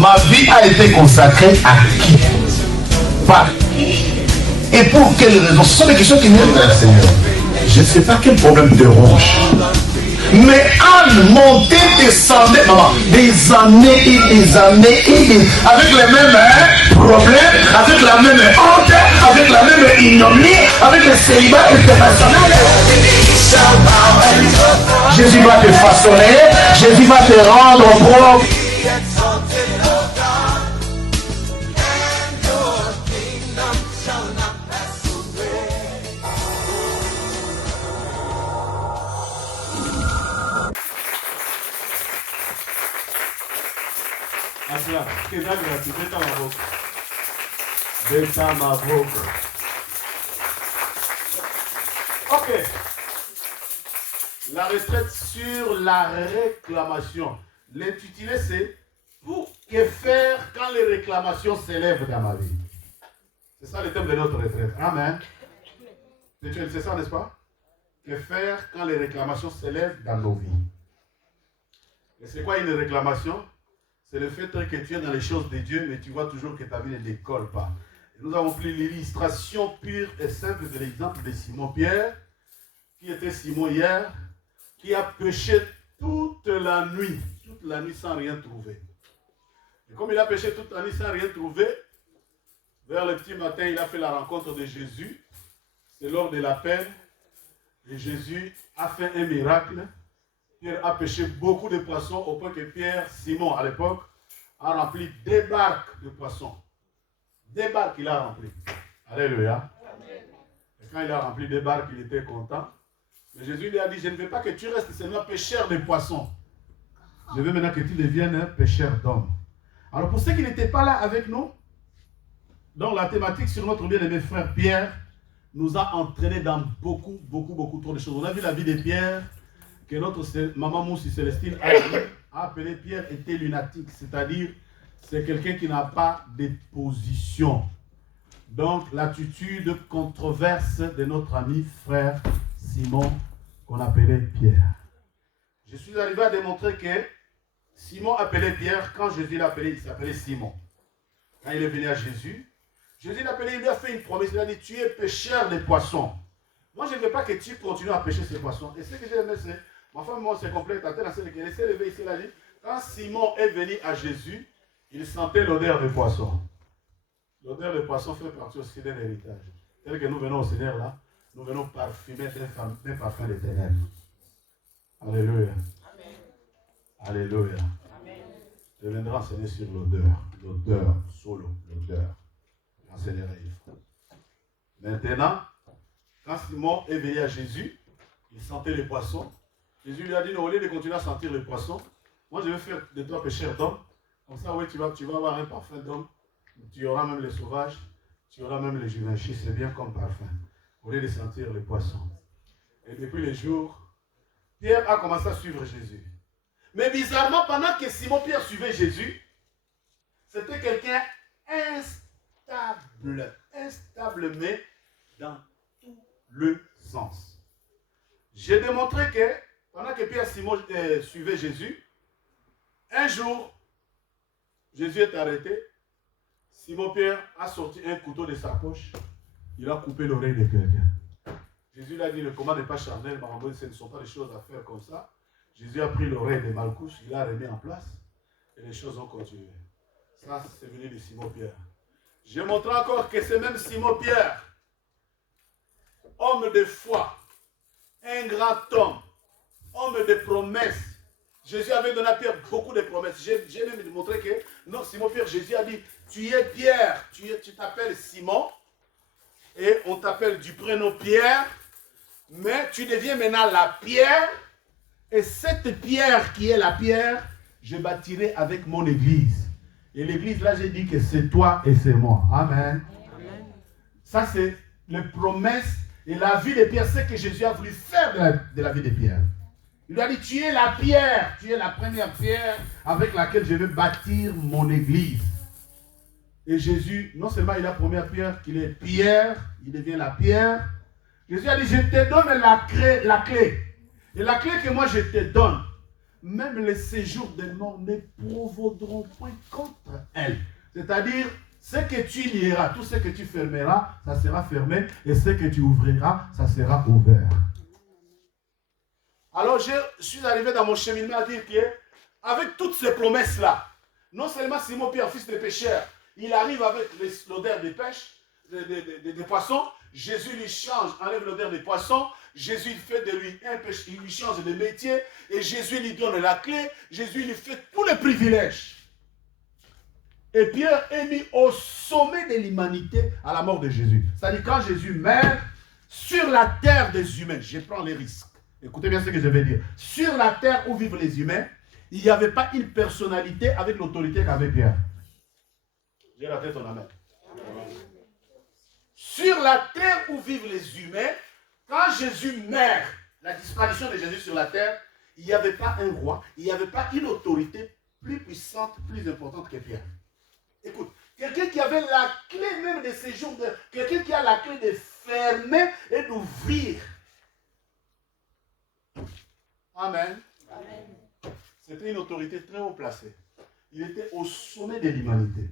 ma vie a été consacrée à qui? Par qui? Et pour quelles raisons? Ce sont des questions qui viennent vers le Seigneur. Je ne sais pas quel problème te ronge. Mais Anne montait, descendait, maman, des années et des années et des... avec les mêmes problèmes, avec la même honte, avec la même ignominie, avec le célibat international. Jésus va te façonner, Jésus va te rendre propre. Ok. La retraite sur la réclamation. L'intitulé c'est pour que faire quand les réclamations s'élèvent dans ma vie. C'est ça le thème de notre retraite. Amen. C'est ça, n'est-ce pas? Que faire quand les réclamations s'élèvent dans nos vies. Et c'est quoi une réclamation? C'est le fait que tu es dans les choses de Dieu, mais tu vois toujours que ta vie ne décolle pas. Et nous avons pris l'illustration pure et simple de l'exemple de Simon-Pierre, qui était Simon hier, qui a péché toute la nuit sans rien trouver. Et comme il a péché toute la nuit sans rien trouver, vers le petit matin, il a fait la rencontre de Jésus. C'est lors de la peine. Et Jésus a fait un miracle. Pierre a pêché beaucoup de poissons au point que Pierre, Simon à l'époque, a rempli 2 barques de poissons. 2 barques il a rempli. Alléluia. Et quand il a rempli 2 barques, il était content. Mais Jésus lui a dit, je ne veux pas que tu restes seulement pêcheur de poissons. Je veux maintenant que tu deviennes un pêcheur d'hommes. Alors pour ceux qui n'étaient pas là avec nous, donc la thématique sur notre bien-aimé frère Pierre nous a entraînés dans beaucoup trop de choses. On a vu la vie de Pierre, que notre maman Moussi Célestine a appelé Pierre était lunatique, c'est-à-dire c'est quelqu'un qui n'a pas de position. Donc l'attitude controverse de notre ami frère Simon qu'on appelait Pierre. Je suis arrivé à démontrer que Simon appelait Pierre, quand Jésus l'appelait, il s'appelait Simon. Quand il est venu à Jésus, Jésus l'appelait, il lui a fait une promesse, il a dit tu es pêcheur de poissons. Moi je ne veux pas que tu continues à pêcher ces poissons. Et ce que j'ai aimé c'est, ma femme, moi, c'est complet. Elle s'est levée ici, elle a dit, quand Simon est venu à Jésus, il sentait l'odeur de poisson. L'odeur de poisson fait partie aussi d'un héritage. Tel que nous venons au Seigneur là, nous venons parfumer d'un parfum des ténèbres. Alléluia. Amen. Alléluia. Amen. Je viendrai enseigner sur l'odeur. L'odeur, solo, l'odeur. J'enseignerai une fois. Maintenant, quand Simon est venu à Jésus, il sentait les poissons. Jésus lui a dit, non, au lieu de continuer à sentir les poissons, moi je vais faire de toi pêcheur d'hommes. Comme ça, oui, tu vas avoir un parfum d'homme. Tu auras même les sauvages, tu auras même les juvenchis, c'est bien comme parfum. Au lieu de sentir les poissons. Et depuis les jours, Pierre a commencé à suivre Jésus. Mais bizarrement, pendant que Simon-Pierre suivait Jésus, c'était quelqu'un instable, mais dans tout le sens. J'ai démontré que pendant que Pierre Simon suivait Jésus, un jour, Jésus est arrêté. Simon-Pierre a sorti un couteau de sa poche. Il a coupé l'oreille de quelqu'un. Jésus lui a dit, le combat n'est pas charnel, mais ce ne sont pas des choses à faire comme ça. Jésus a pris l'oreille de Malchus, il l'a remis en place, et les choses ont continué. Ça, c'est venu de Simon-Pierre. J'ai montré encore que c'est même Simon-Pierre, homme de foi, un grand homme de promesses. Jésus avait donné à Pierre beaucoup de promesses. J'ai même montré que, non, Simon-Pierre, Jésus a dit, tu es Pierre, tu t'appelles Simon, et on t'appelle du prénom Pierre, mais tu deviens maintenant la pierre, et cette pierre qui est la pierre, je bâtirai avec mon église. Et l'église, là, j'ai dit que c'est toi et c'est moi. Amen. Amen. Ça, c'est les promesses et la vie de Pierre, c'est ce que Jésus a voulu faire de la vie de Pierre. Il lui a dit, tu es la pierre, tu es la première pierre avec laquelle je vais bâtir mon église. Et Jésus, non seulement il a la première pierre, qu'il est pierre, il devient la pierre. Jésus a dit, je te donne la clé. Et la clé que moi je te donne, même les séjours des morts ne provoqueront point contre elle. C'est-à-dire, ce que tu lieras, tout ce que tu fermeras, ça sera fermé, et ce que tu ouvriras, ça sera ouvert. Alors, je suis arrivé dans mon cheminement à dire qu'avec toutes ces promesses-là, non seulement Simon-Pierre, fils de pécheur, il arrive avec l'odeur des pêches, des poissons, Jésus lui change, enlève l'odeur des poissons, Jésus fait de lui un péché, il lui change de métier, et Jésus lui donne la clé, Jésus lui fait tous les privilèges. Et Pierre est mis au sommet de l'humanité à la mort de Jésus. C'est-à-dire quand Jésus meurt, sur la terre des humains, je prends les risques. Écoutez bien ce que je vais dire. Sur la terre où vivent les humains, il n'y avait pas une personnalité avec l'autorité qu'avait Pierre. J'ai raté ton amen. Sur la terre où vivent les humains, quand Jésus meurt, la disparition de Jésus sur la terre, il n'y avait pas un roi, il n'y avait pas une autorité plus puissante, plus importante que Pierre. Écoute, quelqu'un qui avait la clé même de ces jours, quelqu'un qui a la clé de fermer et d'ouvrir. Amen. Amen. C'était une autorité très haut placée. Il était au sommet de l'humanité.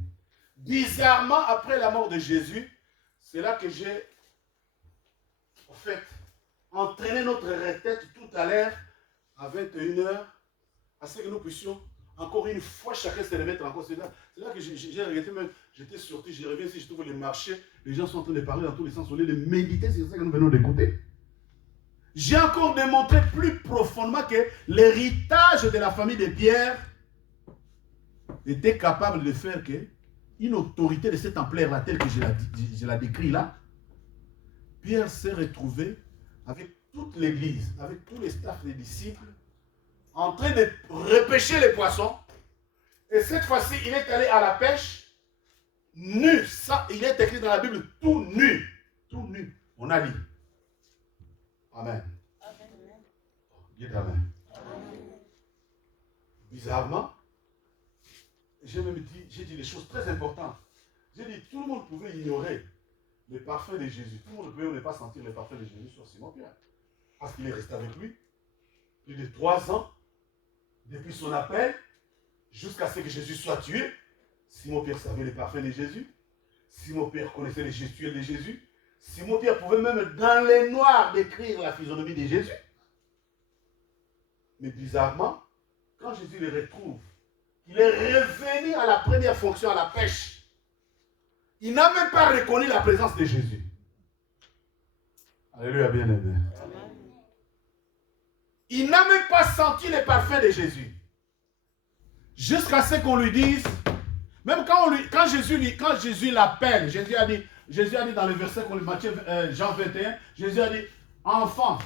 Bizarrement, après la mort de Jésus, c'est là que j'ai, en fait, entraîné notre retraite tout à l'heure, à 21h, à ce que nous puissions encore une fois chacun se remettre en cause. C'est là que j'ai regretté même, j'étais sorti, je reviens ici, je trouve les marchés, les gens sont en train de parler dans tous les sens, au lieu de méditer, c'est ça que nous venons d'écouter. J'ai encore démontré plus profondément que l'héritage de la famille de Pierre était capable de faire qu'une autorité de cette ampleur-là, telle que je la décris là, Pierre s'est retrouvé avec toute l'église, avec tous les staffs des disciples, en train de repêcher les poissons. Et cette fois-ci, il est allé à la pêche, nu. Ça, il est écrit dans la Bible, tout nu. Tout nu. On a dit. Amen. Dites Amen. Bizarrement, j'ai dit des choses très importantes. J'ai dit, tout le monde pouvait ignorer le parfum de Jésus. Tout le monde ne pouvait ne pas sentir le parfum de Jésus sur Simon-Pierre. Parce qu'il est resté avec lui plus de 3 ans, depuis son appel, jusqu'à ce que Jésus soit tué. Simon-Pierre savait le parfum de Jésus. Simon-Pierre connaissait les gestuels de Jésus. Simon-Pierre pouvait même dans les noirs décrire la physionomie de Jésus. Mais bizarrement, quand Jésus le retrouve, il est revenu à la première fonction, à la pêche. Il n'a même pas reconnu la présence de Jésus. Alléluia, bien-aimé. Il n'a même pas senti le parfum de Jésus. Jusqu'à ce qu'on lui dise, même quand Jésus l'appelle, Jésus a dit dans le verset qu'on lui Matthieu, Jean 21, Jésus a dit, enfant,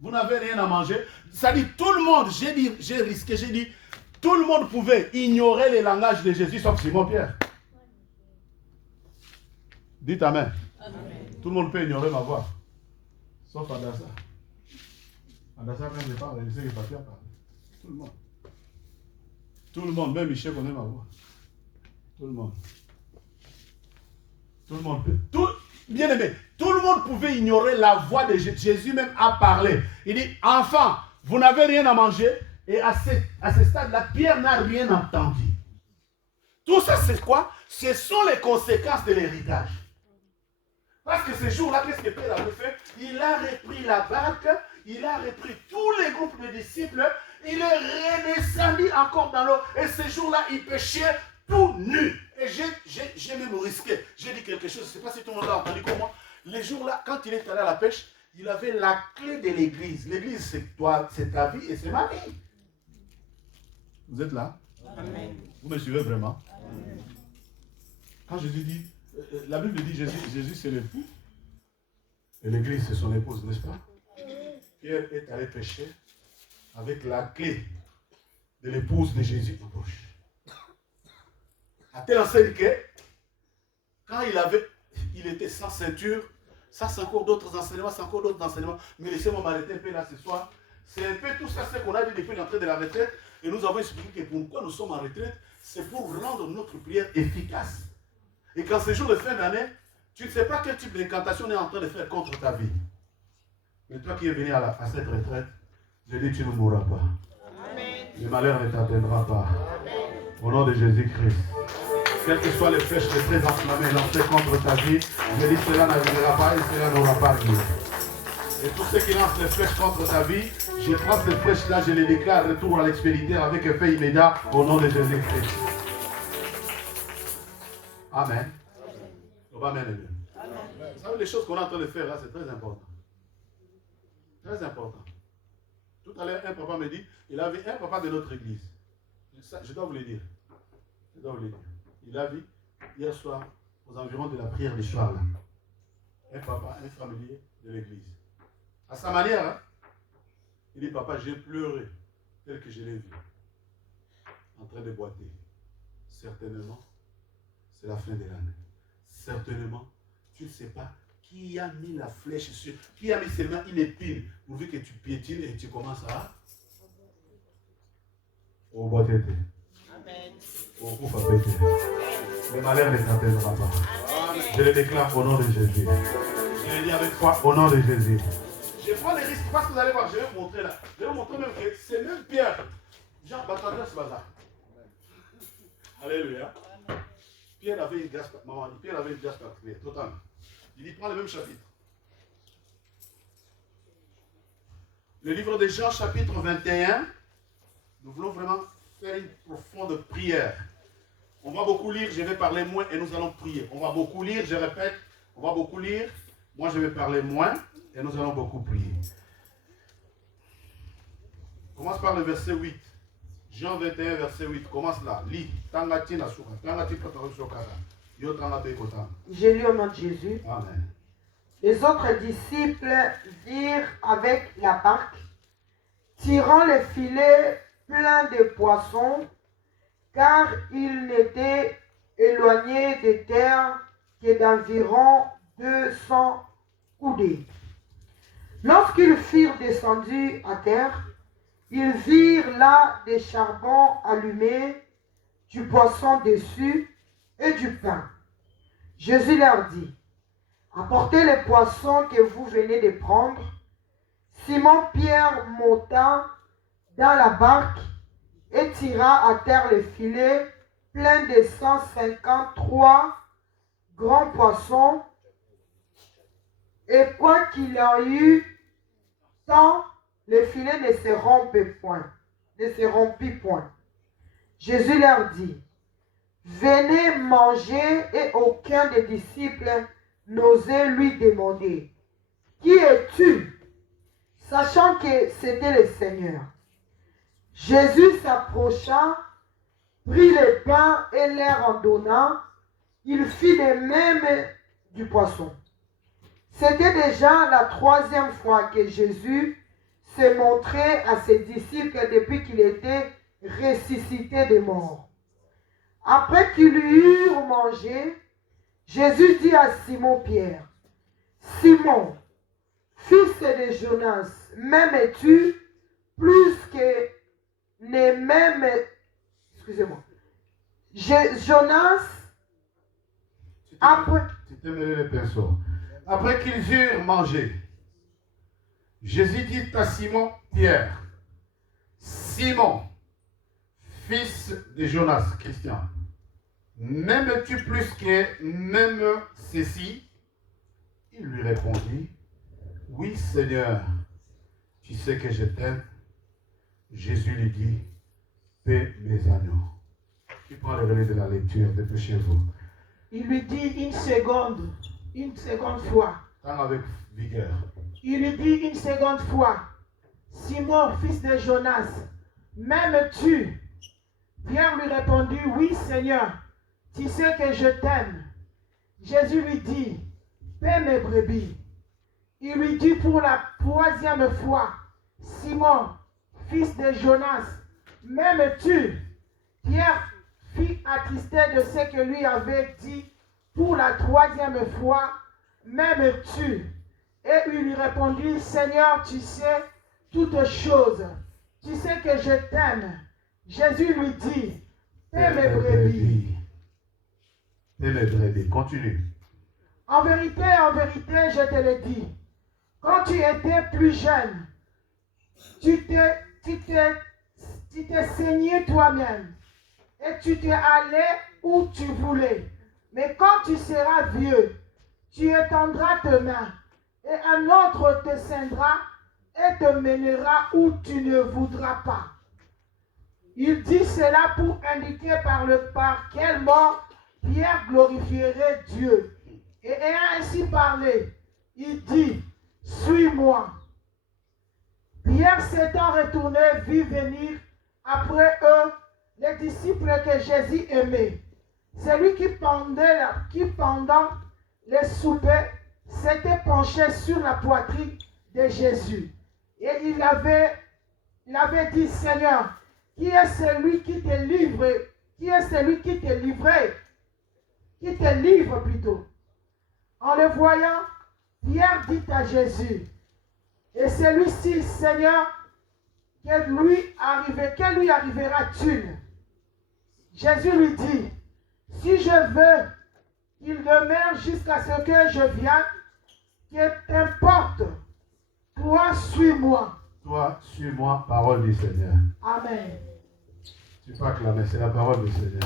vous n'avez rien à manger. Ça dit tout le monde, j'ai dit, tout le monde pouvait ignorer le langage de Jésus sauf Simon-Pierre. Dites Amen. Amen. Tout le monde peut ignorer ma voix. Sauf Adassa. Adassa, quand je parle, je sais que Patia parle. Tout le monde. Tout le monde, même Michel connaît ma voix. Tout le monde. Tout le monde peut. Bien aimé, tout le monde pouvait ignorer la voix de Jésus. Jésus même a parlé. Il dit, enfant, vous n'avez rien à manger. Et à ce stade-là, Pierre n'a rien entendu. Tout ça, c'est quoi? Ce sont les conséquences de l'héritage. Parce que ce jour-là, qu'est-ce que Pierre avait fait? Il a repris la barque, il a repris tous les groupes de disciples, il est redescendu encore dans l'eau. Et ce jour-là, il pêchait tout nu. Et j'ai même risqué. J'ai dit quelque chose, je ne sais pas si tout le monde l'a entendu comme moi. Les jours-là, quand il est allé à la pêche, il avait la clé de l'église. L'église, c'est toi, c'est ta vie et c'est ma vie. Vous êtes là? Amen. Vous me suivez vraiment? Amen. Quand Jésus dit, la Bible dit Jésus c'est l'époux et l'église c'est son épouse, n'est-ce pas? Pierre est allé pêcher avec la clé de l'épouse de Jésus en poche. À telle enseigne que quand il était sans ceinture, ça c'est encore d'autres enseignements, mais laissez-moi m'arrêter un peu là ce soir. C'est un peu tout ça ce qu'on a dit depuis l'entrée de la retraite. Et nous avons expliqué que pourquoi nous sommes en retraite, c'est pour rendre notre prière efficace. Et qu'en ce jour de fin d'année, tu ne sais pas quel type d'incantation on est en train de faire contre ta vie. Mais toi qui es venu à cette retraite, je dis tu ne mourras pas. Amen. Le malheur ne t'atteindra pas. Au nom de Jésus-Christ. Quelles que soient les flèches les très enflammées lancées contre ta vie, je dis cela n'arrivera pas et cela n'aura pas lieu. Et tous ceux qui lancent les flèches contre ta vie, je prends ces flèches-là, je les déclare retour à l'expéditeur avec effet immédiat au nom de Jésus-Christ. Amen. Amen. Vous savez, les choses qu'on est en train de faire là, c'est très important. Très important. Tout à l'heure, un papa me dit, il avait un papa de notre église. Je dois vous le dire. Je dois vous le dire. Il a vu hier soir, aux environs de la prière du soir, là, un papa, un familier de l'église. À sa manière, hein, il dit, papa, j'ai pleuré tel que je l'ai vu, en train de boiter. Certainement, c'est la fin de l'année. Certainement, tu ne sais pas qui a mis la flèche sur, qui a mis seulement une épine pourvu que tu piétines et tu commences à au boiter. Amen. Au coup à péter. Le malheur ne t'atteindra pas. Je le déclare au nom de Jésus. Je le dis avec foi au nom de Jésus. Je prends les risques parce que vous allez voir, je vais vous montrer là. Je vais vous montrer même que c'est même Pierre. Jean Baptiste ce bazar. Alléluia. Pierre avait une grâce, maman, Pierre avait une grâce particulière, totalement. Il prend le même chapitre. Le livre de Jean, chapitre 21. Nous voulons vraiment faire une profonde prière. On va beaucoup lire, je vais parler moins et nous allons prier. On va beaucoup lire, je répète, on va beaucoup lire. Moi, je vais parler moins et nous allons beaucoup prier. On commence par le verset 8. Jean 21, verset 8. Commence là. Lis. Je lis au nom de Jésus. Amen. Les autres disciples virent avec la barque, tirant le filet plein de poissons, car ils n'étaient éloignés des terres que d'environ 200 coudées. Lorsqu'ils furent descendus à terre, ils virent là des charbons allumés, du poisson dessus et du pain. Jésus leur dit, apportez les poissons que vous venez de prendre. Simon-Pierre monta dans la barque et tira à terre le filet plein de 153 grands poissons. Et quoi qu'il en eût tant, le filet ne se rompit point. Jésus leur dit, venez manger, et aucun des disciples n'osait lui demander, qui es-tu? Sachant que c'était le Seigneur. Jésus s'approcha, prit le pain et leur en donna, il fit de même du poisson. C'était déjà la 3e fois que Jésus se montrait à ses disciples depuis qu'il était ressuscité des morts. Après qu'ils eurent mangé, Jésus dit à Simon-Pierre, Simon, fils de Jonas, m'aimes-tu plus que les mêmes... Excusez-moi. Jonas, après... Tu t'es mêlé les pinceaux. Après qu'ils eurent mangé, Jésus dit à Simon-Pierre, Simon, fils de Jonas, Christian, m'aimes-tu plus que même ceci? Il lui répondit, oui Seigneur, tu sais que je t'aime. Jésus lui dit, paie mes agneaux. Qui prend le relais de la lecture, dépêchez-vous. Il lui dit une seconde fois. Avec vigueur. Il lui dit une seconde fois, Simon, fils de Jonas, m'aimes-tu? Pierre lui répondit, oui Seigneur, tu sais que je t'aime. Jésus lui dit, paie mes brebis. Il lui dit pour la 3e fois, Simon, fils de Jonas, m'aimes-tu? Pierre fut attristé de ce que lui avait dit pour la 3e fois, m'aimes-tu? Et il lui répondit, Seigneur, tu sais toutes choses. Tu sais que je t'aime. Jésus lui dit, paie mes brebis. Paie mes brebis. Continue. En vérité, je te le dis, quand tu étais plus jeune, tu tu t'es saigné toi-même et tu t'es allé où tu voulais. Mais quand tu seras vieux, tu étendras tes mains et un autre te ceindra et te mènera où tu ne voudras pas. Il dit cela pour indiquer par quelle mort Pierre glorifierait Dieu. Et ayant ainsi parlé, il dit, suis-moi. Pierre s'étant retourné, vit venir après eux les disciples que Jésus aimait. Celui qui pendant les soupers s'était penché sur la poitrine de Jésus. Et il avait dit, Seigneur, qui est celui qui te livre? Qui est celui qui te livrait? Qui te livre plutôt? En le voyant, Pierre dit à Jésus, et celui-ci, Seigneur, que lui arrivera-t-il? Jésus lui dit, si je veux qu'il demeure jusqu'à ce que je vienne, que t'importe, toi suis-moi. Toi, suis-moi, parole du Seigneur. Amen. Tu peux acclamer, c'est la parole du Seigneur.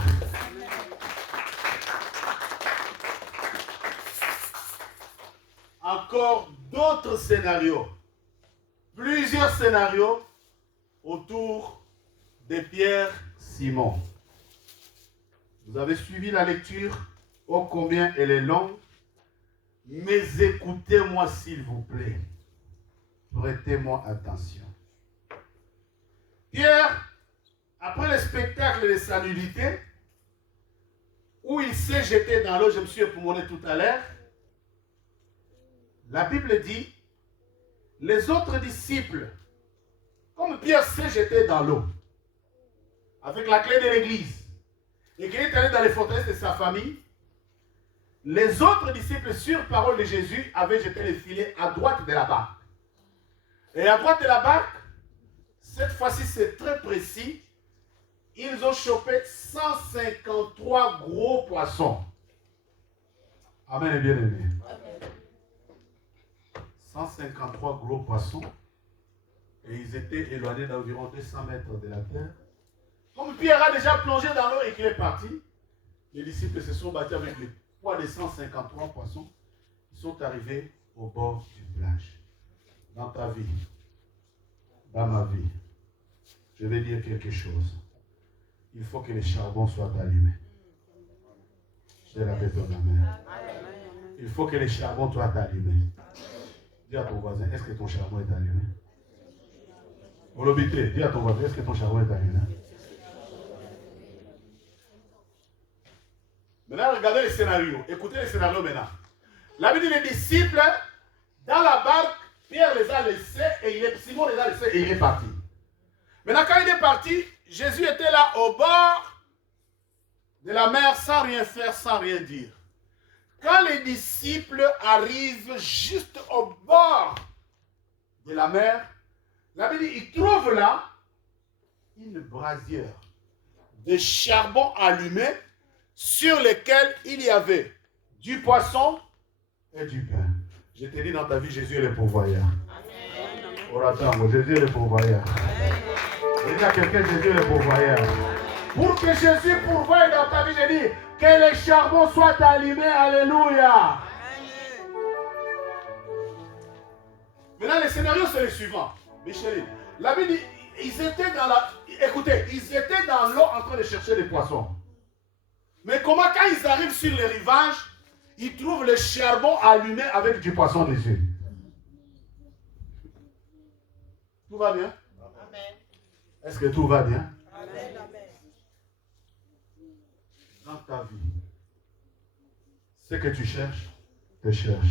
Encore d'autres scénarios. Plusieurs scénarios autour de Pierre Simon. Vous avez suivi la lecture, ô combien elle est longue, mais écoutez-moi s'il vous plaît. Prêtez-moi attention. Pierre, après le spectacle de sa nudité, où il s'est jeté dans l'eau, je me suis époumoné tout à l'heure, la Bible dit, les autres disciples, comme Pierre s'est jeté dans l'eau, avec la clé de l'église, et qu'il est allé dans les forteresses de sa famille, les autres disciples, sur parole de Jésus, avaient jeté les filets à droite de la barque. Et à droite de la barque, cette fois-ci c'est très précis, ils ont chopé 153 gros poissons. Amen et bien aimé. 153 gros poissons. Et ils étaient éloignés d'environ 200 mètres de la terre. Comme Pierre a déjà plongé dans l'eau et qu'il est parti, les disciples se sont battus avec le poids de 153 poissons. Ils sont arrivés au bord du plage. Dans ta vie, dans ma vie, je vais dire quelque chose. Il faut que les charbons soient allumés. Je te répète ton amen. Il faut que les charbons soient allumés. Dis à ton voisin, est-ce que ton charbon est allumé? Olobité, dis à ton voisin, est-ce que ton charbon est allumé? Maintenant, regardez les scénarios. Écoutez les scénarios maintenant. La Bible dit les disciples, dans la barque, Pierre les a laissés et Simon les a laissés et il est parti. Maintenant, quand il est parti, Jésus était là au bord de la mer sans rien faire, sans rien dire. Quand les disciples arrivent juste au bord de la mer, la Bible dit, ils trouvent là une brasière de charbon allumé sur lequel il y avait du poisson et du pain. Je te dis dans ta vie, Jésus est le pourvoyeur. Oratango, Jésus est le pourvoyeur. Il y a quelqu'un, Jésus est le pourvoyeur. Pour que Jésus pourvoie dans ta vie, je dis que les charbons soient allumés. Alléluia. Maintenant, le scénario, c'est le suivant. Michel, la Bible dit, ils étaient dans la... Écoutez, ils étaient dans l'eau en train de chercher des poissons. Mais comment, quand ils arrivent sur le rivage, ils trouvent le charbon allumé avec du poisson dessus. Tout va bien? Amen. Est-ce que tout va bien? Amen. Dans ta vie, ce que tu cherches, te cherche.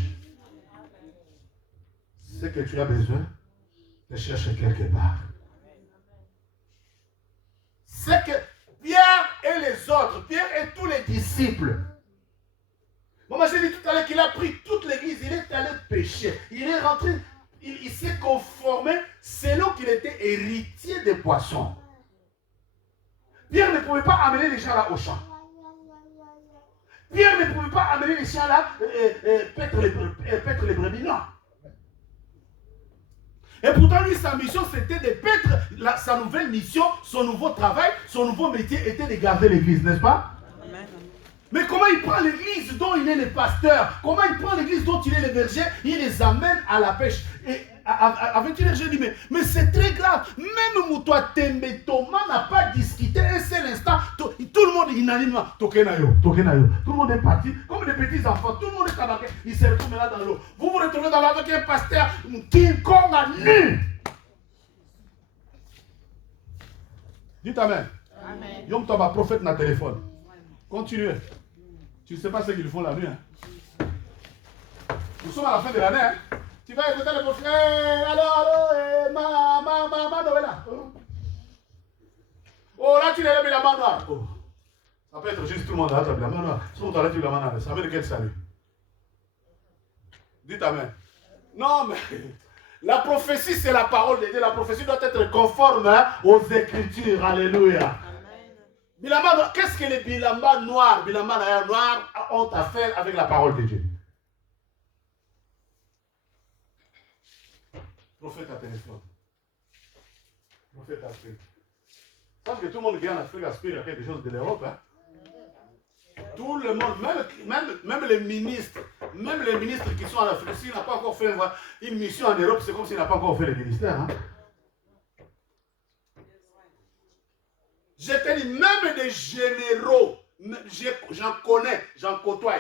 Ce que tu as besoin, te cherche quelque part. Ce que Pierre et les autres, Pierre et tous les disciples, moi j'ai dit tout à l'heure qu'il a pris toute l'église, il est allé pécher, il est rentré, il s'est conformé selon qu'il était héritier des poissons. Pierre ne pouvait pas amener les gens là au champ. Pierre ne pouvait pas amener les gens là, paître les brebis, non. Et pourtant, lui, sa mission, c'était de paître sa nouvelle mission, son nouveau travail, son nouveau métier était de garder l'église, n'est-ce pas? Amen. Mais comment il prend l'église dont il est le pasteur? Comment il prend l'église dont il est le berger? Il les amène à la pêche. Et avec une j'ai dit, mais c'est très grave. Même Moutoua Tembe Thomas n'a pas discuté un seul instant. Tout le monde est unanimement. Tokenayo. Tout le monde est parti. Comme des petits enfants. Tout le monde est embarqué. Il se retrouve là dans l'eau. Vous vous retrouvez dans l'eau avec un pasteur King Kong à nu. Dites Amen. Amen. Yom Tova, prophète na téléphone. Continuez. Tu ne sais pas ce qu'ils font la nuit. Hein? Nous sommes à la fin de l'année. Hein? Tu vas écouter le prophète. Allô, là. Oh, là, tu lèves la main noire. Oh. Ça peut être juste tout le monde là, tu as la main noire. Tout le monde a la main noire. Ça veut dire quel salut? Dites Amen. Non, mais la prophétie, c'est la parole de Dieu. La prophétie doit être conforme aux Écritures. Alléluia. Bilamba, qu'est-ce que les bilamba noirs, bilamba noirs ont à faire avec la parole de Dieu? Prophète à téléphone. Prophète Afrique. Sauf que tout le monde qui est en Afrique aspire à quelque chose de l'Europe. Hein? Tout le monde, même les ministres qui sont en Afrique, s'il n'a pas encore fait une mission en Europe, c'est comme s'il n'a pas encore fait le ministère. Hein? Je te dis, même des généraux, j'en connais, j'en côtoie.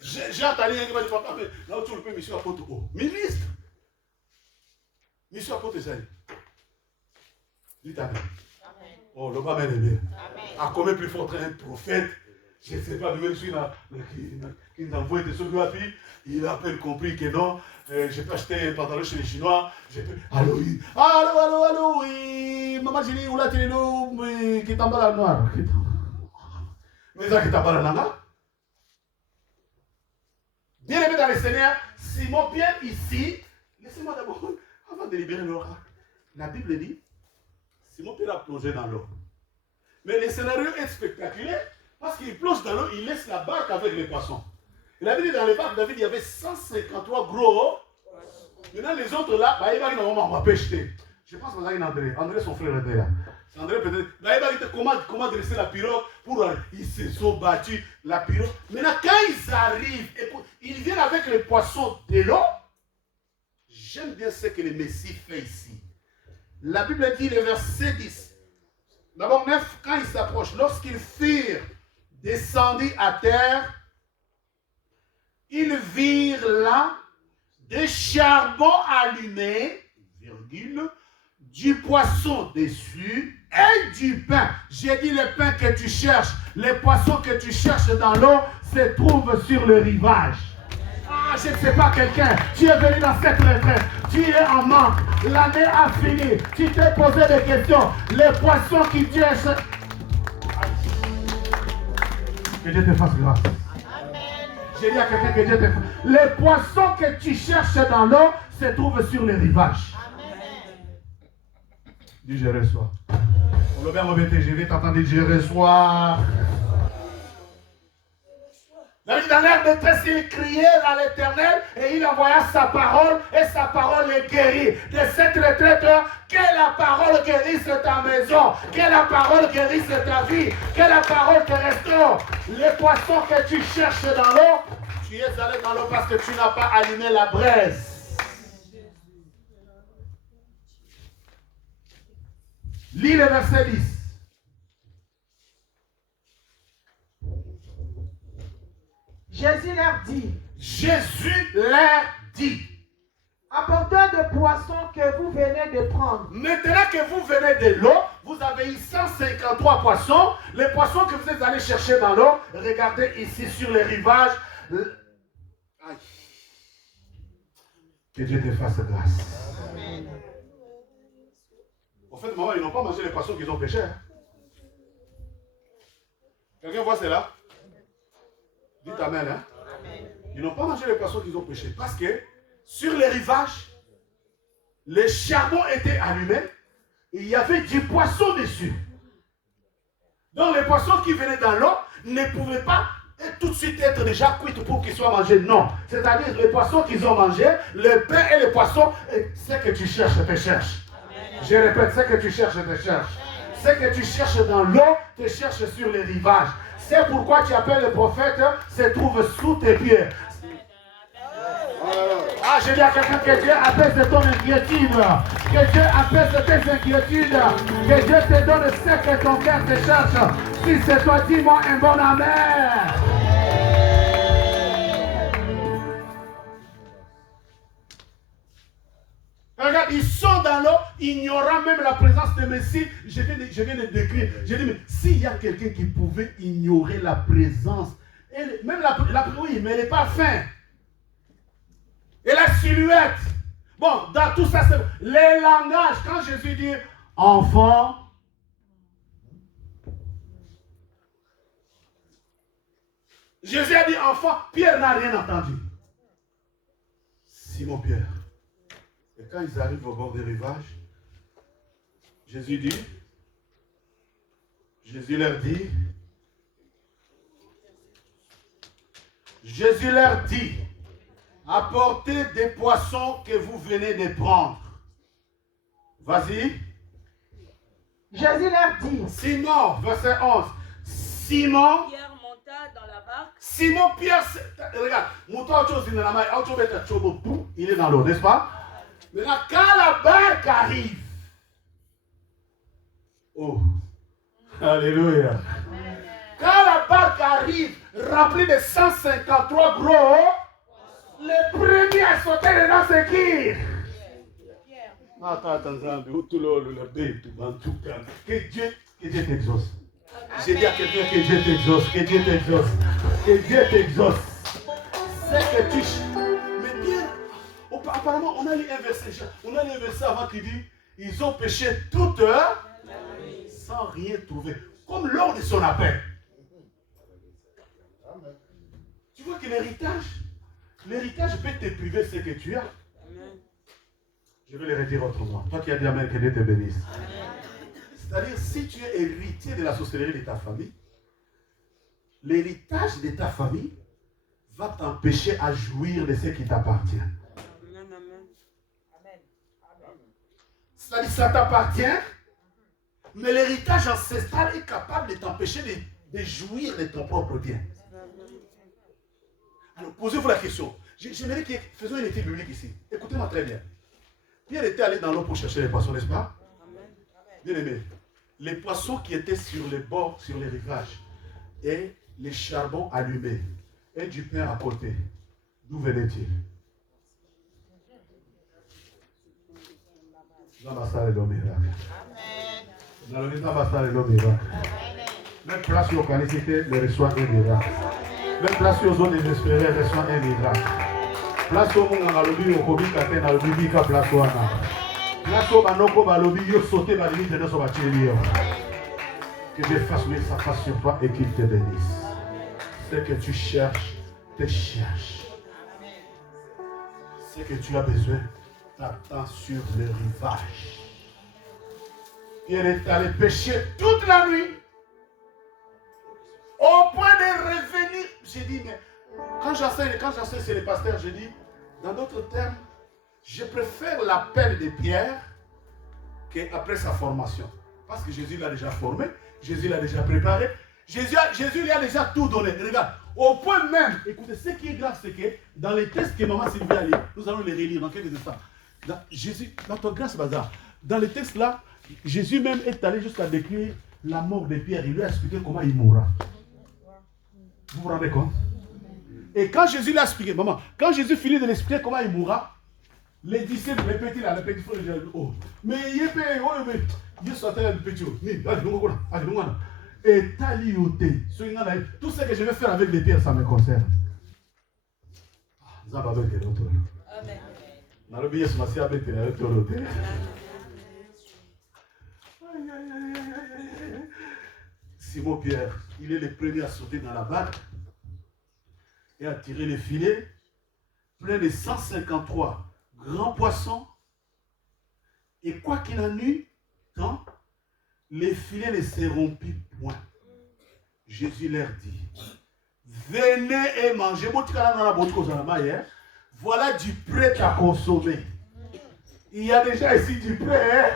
J'ai entendu un qui m'a dit, papa, mais là où tu le peux, mission à Porto. Ministre. Mission à Porto, ça y est. Dites Amen. Oh, le bas est bien. À combien plus fort un prophète, je ne sais pas, même celui qui nous envoie des choses, il a à peine compris que non. Je peux acheter un pantalon chez les Chinois. Allô, oui. Allô, oui. Maman, j'ai dit, où là, tu es là, qui t'en bat la noire. Mais ça, qui t'en bat la nanga. Bien aimé dans le Seigneur, Simon Pierre ici, laissez-moi d'abord, avant de libérer l'oracle. La Bible dit, Simon Pierre a plongé dans l'eau. Mais le scénario est spectaculaire, parce qu'il plonge dans l'eau, il laisse la barque avec les poissons. Il avait dit dans les barques, David, il y avait 153 gros. Maintenant, les autres là, il va dire, on va pêcher. Je pense que c'est André. André, son frère, était là. C'est André peut-être. Il va dire comment dresser la pirogue pour. Ils se sont battus, la pirogue. Maintenant, quand ils arrivent, ils viennent avec les poissons de l'eau. J'aime bien ce que le Messie fait ici. La Bible dit, le verset 10. D'abord, 9, quand ils s'approchent, lorsqu'ils furent descendus à terre, ils virent là des charbons allumés, virgule, du poisson dessus et du pain. J'ai dit le pain que tu cherches, les poissons que tu cherches dans l'eau se trouvent sur le rivage. Ah, je ne sais pas quelqu'un, tu es venu dans cette retraite, tu es en manque, l'année a fini, tu t'es posé des questions, les poissons qui cherchent. Que Dieu te fasse grâce. J'ai dit à quelqu'un que Dieu te fasse. Les poissons que tu cherches dans l'eau se trouvent sur les rivages. Dis je reçois. On le bien revêté, je vais t'entendre dire je reçois. David, dans l'air de détresse, il criait à l'Éternel et il envoya sa parole et sa parole est guérie. De cette retraite, que la parole guérisse ta maison, que la parole guérisse ta vie, que la parole te restaure. Les poissons que tu cherches dans l'eau, tu es allé dans l'eau parce que tu n'as pas allumé la braise. Lis le verset 10. Jésus leur dit. Jésus leur dit. Apportez de poissons que vous venez de prendre. Maintenant que vous venez de l'eau, vous avez eu 153 poissons. Les poissons que vous êtes allés chercher dans l'eau, regardez ici sur les rivages. Aïe. Que Dieu te fasse grâce. Amen. En fait, maman, ils n'ont pas mangé les poissons qu'ils ont pêchés. Quelqu'un voit cela? Dites Amen. Hein? Amen. Ils n'ont pas mangé les poissons qu'ils ont pêchés. Parce que sur les rivages, les charbons étaient allumés et il y avait du poisson dessus. Donc les poissons qui venaient dans l'eau ne pouvaient pas et tout de suite être déjà cuite pour qu'ils soient mangés. Non. C'est-à-dire les poissons qu'ils ont mangés, le pain et les poissons, ce que tu cherches, te cherche. Je répète, ce que tu cherches, te cherche. Ce que tu cherches dans l'eau, te cherche sur les rivages. C'est pourquoi tu appelles le prophète, se trouve sous tes pieds. Ah, je dis à quelqu'un que Dieu apaise ton inquiétude, que Dieu apaise tes inquiétudes, que Dieu te donne ce que ton cœur te cherche. Si c'est toi, dis-moi un bon amen. Regarde, ils sont dans l'eau, ignorant même la présence de Messie. Je viens de décrire. Je dis, mais s'il y a quelqu'un qui pouvait ignorer la présence, même oui, mais les parfums, et la silhouette. Bon, dans tout ça, c'est les langages. Quand Jésus dit enfant, Jésus a dit enfant, Pierre n'a rien entendu. Simon Pierre. Et quand ils arrivent au bord des rivages, Jésus leur dit, apportez des poissons que vous venez de prendre. Vas-y. Jésus leur dit. Simon, verset 11. Simon. Pierre monta dans la barque. Simon Pierre, regarde, il est dans l'eau, n'est-ce pas? Maintenant, quand la barque arrive, oh, alléluia. Quand la barque arrive, remplie de 153 gros, le premier à sauter dedans, c'est qui? Attends, que Dieu t'exauce. J'ai dit à quelqu'un que Dieu t'exauce, que Dieu t'exauce, que Dieu t'exauce. C'est que tu... Mais bien, apparemment, on a lu un verset avant qui dit, ils ont péché toute heure sans rien trouver. Comme lors de son appel. Tu vois que l'héritage peut te priver ce que tu as. Je vais le redire autrement. Toi qui as dit Amen, que Dieu te bénisse. C'est-à-dire, si tu es héritier de la sorcellerie de ta famille, l'héritage de ta famille va t'empêcher à jouir de ce qui t'appartient. C'est-à-dire, ça t'appartient, mais l'héritage ancestral est capable de t'empêcher de jouir de ton propre bien. Alors, posez-vous la question. J'aimerais que faisons une étude biblique ici. Écoutez-moi très bien. Pierre était allé dans l'eau pour chercher les poissons, n'est-ce pas? Bien aimé. Les poissons qui étaient sur les bords, sur les rivages, et les charbons allumés, et du pain à côté, d'où venait-il? Même place aux capacités, les reçoit un miracle. Même place aux autres désespérés, reçoit un miracle. Place au monde dans le but, au Kobi Katen, dans le but, place au Ana. Place au Manoko, dans le but, il sauter dans l'île de nos bâtiments. Que Dieu fasse sa face sur toi et qu'il te bénisse. Ce que tu cherches, te cherche. Ce que tu as besoin, t'attends sur le rivage. Il est allé pêcher toute la nuit. Au point de revenir. J'ai dit, mais quand j'enseigne c'est les pasteurs, je dis, dans d'autres termes, je préfère l'appel de Pierre qu'après sa formation. Parce que Jésus l'a déjà formé, Jésus l'a déjà préparé, Jésus lui a déjà tout donné. Regarde, au point même, écoutez, ce qui est grave, c'est que dans les textes que Maman Sylvie a lus, nous allons les relire dans quelques instants. Dans ton grâce, bazar, dans les textes là, Jésus même est allé jusqu'à décrire la mort de Pierre. Il lui a expliqué comment il mourra. Vous vous rendez compte? Et quand Jésus l'a expliqué, maman, quand Jésus finit de l'expliquer comment il mourra, les disciples, les petits là, les petits frères, ils disent, oh, mais il est payé, oh, mais Dieu soit le petit, et talioté, tout ce que je vais faire avec les pierres, ça me concerne. Simon Pierre, il est le premier à sauter dans la barque et à tirer les filets, plein de 153 grands poissons. Et quoi qu'il en eût, tant, les filets ne se rompirent point. Jésus leur dit, venez et mangez. Voilà du prêt à consommer. Il y a déjà ici du prêt. Hein?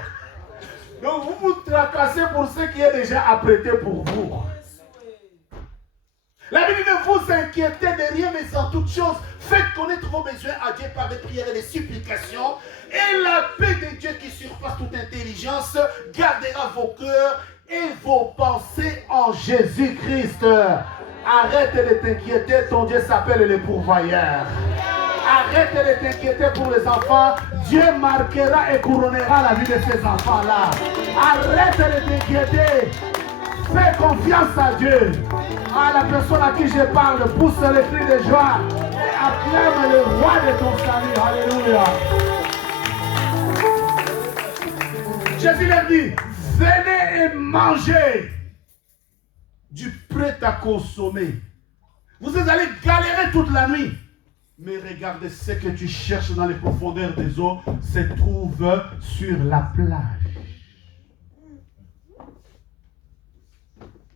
Donc vous vous tracassez pour ce qui est déjà apprêté pour vous. La Bible dit ne vous inquiétez de rien, mais en toute chose, faites connaître vos besoins à Dieu par des prières et des supplications. Et la paix de Dieu qui surpasse toute intelligence gardera vos cœurs et vos pensées en Jésus-Christ. Arrête de t'inquiéter, ton Dieu s'appelle le pourvoyeur. Arrête de t'inquiéter pour les enfants. Dieu marquera et couronnera la vie de ces enfants-là. Arrête de t'inquiéter. Fais confiance à Dieu. À la personne à qui je parle, pousse le cri de joie et acclame le roi de ton salut. Alléluia. Jésus leur dit, venez et mangez du prêt à consommer. Vous allez galérer toute la nuit. Mais regardez, ce que tu cherches dans les profondeurs des eaux se trouve sur la plage.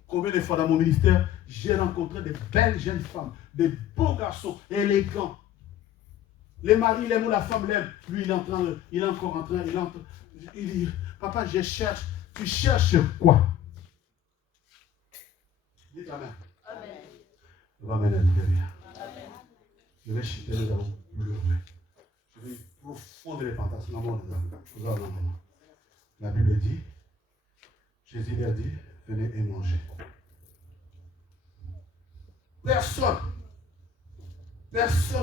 Combien de fois dans mon ministère, j'ai rencontré de belles jeunes femmes, de beaux garçons, élégants. Les maris l'aiment ou la femme l'aime. Lui, il est encore en train, il dit, papa, je cherche. Tu cherches quoi? Dis Amen. Amen. On va mener très bien. Je vais chuter, nous allons pleurer. Je vais profondre les fantasmes. Non. La Bible dit, Jésus lui a dit, venez et mangez. Personne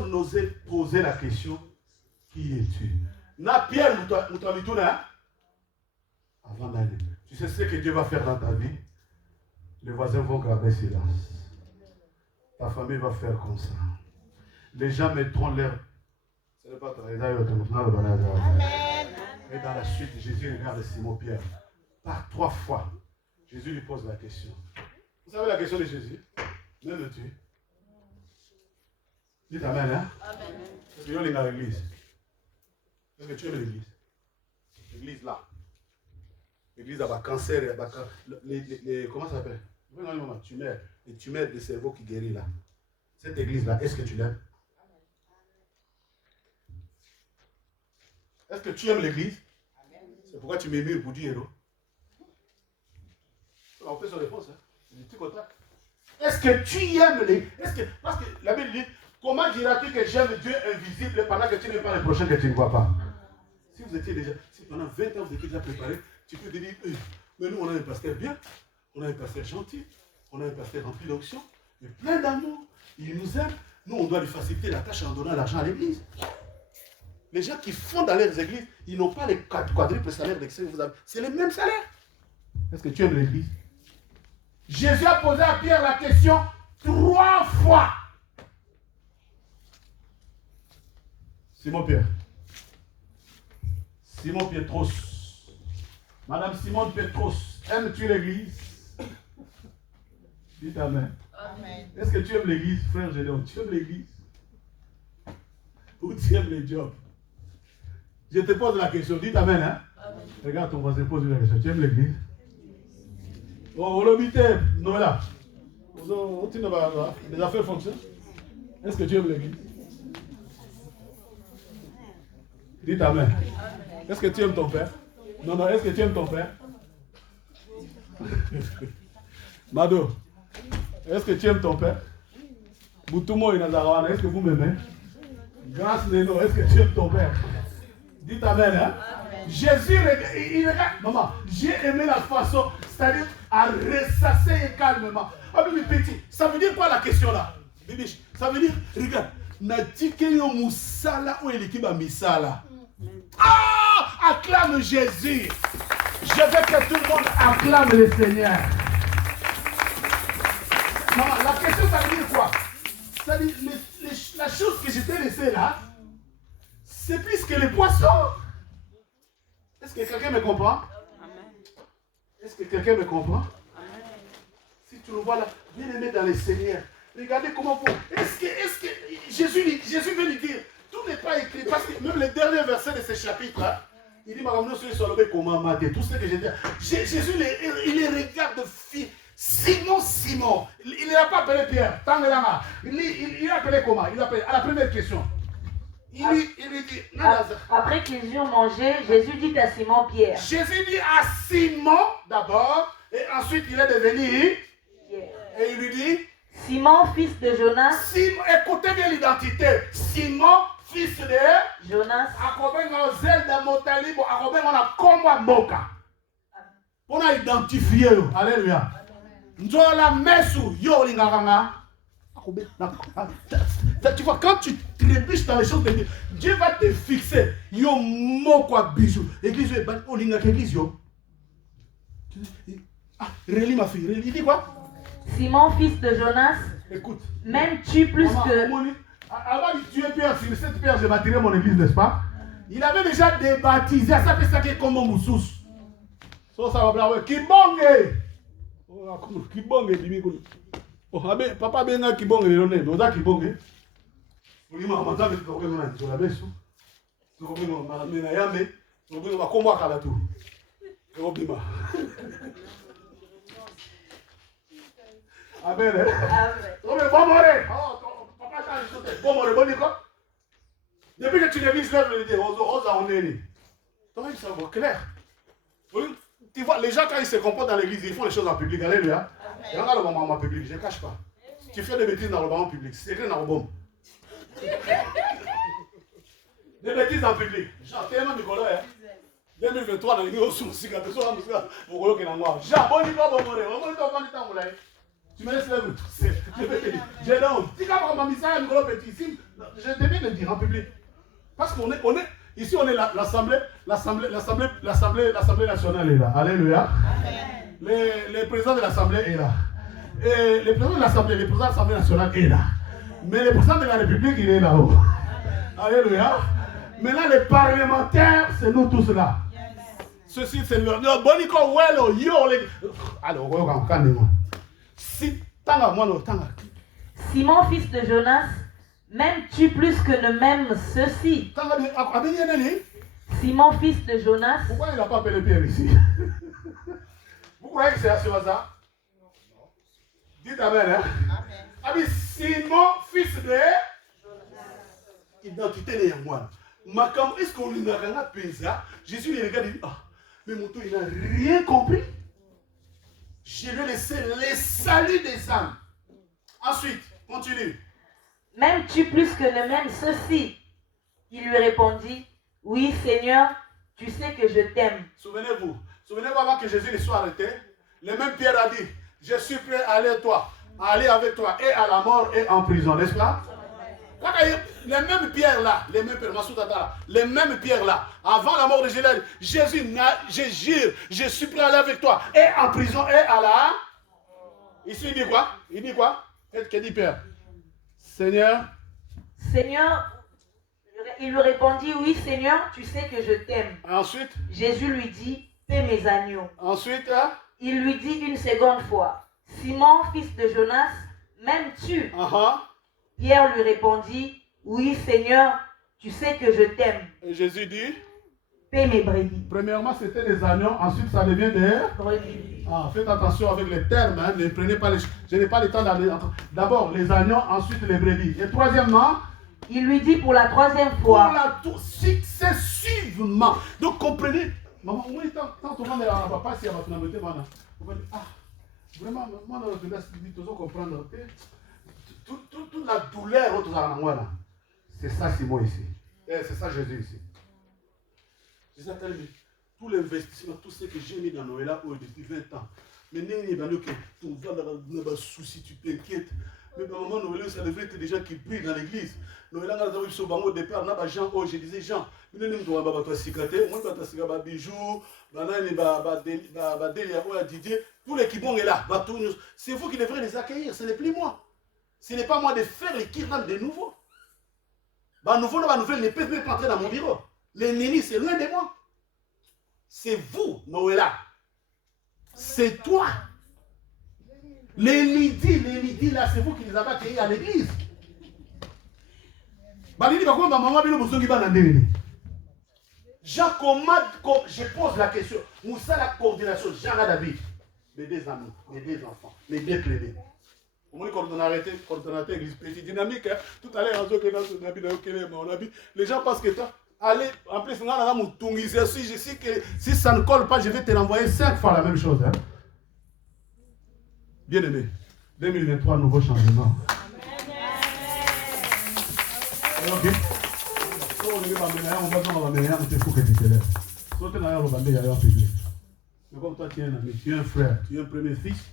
n'osait poser la question, qui es-tu? Na Pierre, nous avant d'aller. Tu sais ce que Dieu va faire dans ta vie? Les voisins vont garder silence. Ta famille va faire comme ça. Les gens mettront leur... Amen. Et dans la suite, Jésus regarde Simon-Pierre. Par 3 fois, Jésus lui pose la question. Vous savez la question de Jésus? M'aimes-tu? Dites Amen, hein? Amen. Est-ce que tu es dans l'église? Est-ce que tu aimes l'église? L'église là. L'église a un cancer, comment ça s'appelle? Les tumeurs de cerveau qui guérit là. Cette église là, est-ce que tu l'aimes? Est-ce que tu aimes l'église? C'est pourquoi tu m'émures pour dire héros. On fait son réponse, hein? C'est du petit contact. Est-ce que tu aimes les... Parce que la Bible dit, comment diras-tu que j'aime Dieu invisible pendant que tu n'aimes pas le prochain que tu ne vois pas? Si vous étiez déjà, si pendant 20 ans vous étiez déjà préparé, tu peux te dire, mais nous on a un pasteur bien, on a un pasteur gentil, on a un pasteur rempli d'onction, mais plein d'amour, il nous aime, nous on doit lui faciliter la tâche en donnant l'argent à l'église. Les gens qui font dans leurs églises, ils n'ont pas les quadruples salaires que vous avez, c'est le même salaire. Est-ce que tu aimes l'église? Jésus a posé à Pierre la question 3 fois. Simon Pierre. Simon Pietros. Madame Simone Petros, aimes-tu l'église? Dites Amen. Amen. Est-ce que tu aimes l'église, frère Gédéon? Tu aimes l'église? Ou tu aimes les jobs? Je te pose la question, dites Amen. Hein? Amen. Regarde ton voisin, pose la question. Tu aimes l'église? Oh, l'hôpital, non là. Les affaires fonctionnent. Est-ce que tu aimes l'église? Dites Amen. Est-ce que tu aimes ton père? Non, est-ce que tu aimes ton père? Mado, est-ce que tu aimes ton père? Boutumo et Nazarawana, est-ce que vous m'aimez? Grâce Neno, est-ce que tu aimes ton père? Dites Amen, hein? Amen. Jésus, il regarde, maman, j'ai aimé la façon, c'est-à-dire à ressasser calmement. Ah, mais petit, ça veut dire quoi la question là? Bibiche, ça veut dire, regarde, Natike yo musala ou elikiba misala. Ah, acclame Jésus. Je veux que tout le monde acclame le Seigneur. Maman, la question, ça veut dire quoi? Ça veut dire, la chose que je t'ai laissée là, c'est plus que les poissons. Est-ce que quelqu'un me comprend? Est-ce que quelqu'un me comprend? Si tu le vois là, bien aimé dans le Seigneur, regardez comment vous... Est-ce que Jésus veut lui dire, tout n'est pas écrit, parce que même le dernier verset de ce chapitre là, il dit, tout ce que j'ai dit, Jésus, il les regarde Simon, Simon. Il n'a pas appelé Pierre. Il a appelé comment? Il a appelé à la première question. Il lui dit, après qu'ils eurent mangé, Jésus dit à Simon Pierre. Jésus dit à Simon d'abord, et ensuite il est devenu Pierre. Et il lui dit, Simon, fils de Jonas. Simon, écoutez bien l'identité. Simon, fils de Jonas. On a identifié. Alléluia. Njola mesu yo linganga. Tu vois, quand tu trébuches dans les choses de Dieu, Dieu va te fixer. Yo moko bijou. Église o lingaka église yo. Ah, relis ma fille. Il dit quoi? Simon, fils de Jonas. Écoute. M'aimes-tu plus que... Avant de tuer Pierre, sur cette pierre, j'ai bâti mon église, n'est-ce pas? Il avait déjà débaptisé. Ça fait ça qui est comme un moussous. Ça va blâmer. Kibonge! Kibonge, papa benga kibonge, le nez. Oza kibonge. Oui, ma maman, tu peux me dire, tu la baisse. Tu peux me dire, yamé. Tu peux me dire, comment à la tour? Tu peux me dire. Amen. Amen. Bon mourir. Papa, ça a bon mourir. Bon Nico. Depuis que tu révises l'œuvre de Dieu, on est né. Donc, ça va clair. Tu vois, les gens, quand ils se comportent dans l'église, ils font les choses en public. Alléluia. Et regarde le moment en public, je ne cache pas. Tu fais des bêtises dans le moment public. C'est écrit dans le bon. Des bêtises en public. Genre, tellement Nicolas, hein. 2023, dans l'église, on se musique, attention à la musique, vous voyez qu'il y a un noir. Genre, bon Nico, bon mourir. On va le temps, on va le tu me laisses la route. Je vais te dire. J'ai la honte. Si quand on m'a mis ça à Nicolas Petit, ici, je devais le dire en public. Parce qu'on est, ici on est l'Assemblée nationale est là. Alléluia. Le président de l'Assemblée est là. Et le président de l'Assemblée nationale est là. Mais le président de la République, il est là-haut. Alléluia. Maintenant, les parlementaires, c'est nous tous là. Ceci, c'est le... Bon Nico, well, yo, alors, calmez-moi. Simon, fils de Jonas, m'aimes-tu plus que ne m'aiment ceux-ci? Simon, fils de Jonas. Pourquoi il n'a pas appelé Pierre ici? Vous croyez que c'est à ce hasard? Dites amen, hein? Amen. Simon, fils de Jonas. Identité de Yangwan. Est-ce qu'on lui a rien pesé? Jésus les regarde et dit, ah, mais mon tour, il n'a rien compris. Je vais laisser les saluts des âmes. Ensuite, continue. M'aimes-tu plus que ne m'aiment ceux-ci? Il lui répondit, oui Seigneur, tu sais que je t'aime. Souvenez-vous avant que Jésus ne soit arrêté, le même Pierre a dit, je suis prêt à aller avec toi et à la mort et en prison, n'est-ce pas? Les mêmes pierres là, les mêmes pierres là, avant la mort de Jésus, je jure, je suis prêt à aller avec toi, et en prison, et à la... Ici il dit quoi? Qu'est-ce dit Pierre? Seigneur, il lui répondit, oui Seigneur, tu sais que je t'aime. Ensuite, Jésus lui dit, paie mes agneaux. Ensuite, il lui dit une seconde fois, Simon, fils de Jonas, m'aimes-tu? Pierre lui répondit, oui Seigneur, tu sais que je t'aime. Et Jésus dit, paie mes brebis. Premièrement, c'était des agneaux, ensuite ça devient des brebis. Faites attention avec les termes, hein, ne prenez pas je n'ai pas le temps d'aller. D'abord les agneaux, ensuite les brebis. Et troisièmement, il lui dit pour la troisième fois. Successivement. Donc comprenez, maman, tant on est à papa, si on va te maintenant. On va dire, ah, vraiment, moi, on doit comprendre. Toute la douleur, c'est ça Simon ici. C'est ça Jésus ici. C'est ça tout l'investissement, tout ce que j'ai mis dans Noël depuis 20 ans. Mais ton souci, tu t'inquiètes. Mais maman, Noël, ça devrait être des gens qui prient dans l'église. Noël, au départ, je disais Jean, tous les qui vont là, c'est vous qui devrez les accueillir, ce n'est plus moi. Ce n'est pas moi de faire les kirans de nouveau. Nouveau ne peut même pas entrer dans mon bureau. Les nénis, c'est loin de moi. C'est vous, Noëlla. C'est toi. Les midis là, c'est vous qui les avez accueillis à l'église. Jean, je pose la question. Où ça la coordination? Jean David. mes 2 amis, mes 2 enfants, mes 2 plébés. On dit coordonnateur église petit dynamique. Hein. Tout à l'heure, les gens pensent que toi, allez, en plus, je sais que si ça ne colle pas, je vais te renvoyer 5 fois la même chose. Hein. Bien aimé, 2023, nouveau changement. Ok. Mais comme toi, tu es un ami, tu es un frère, tu es un premier fils.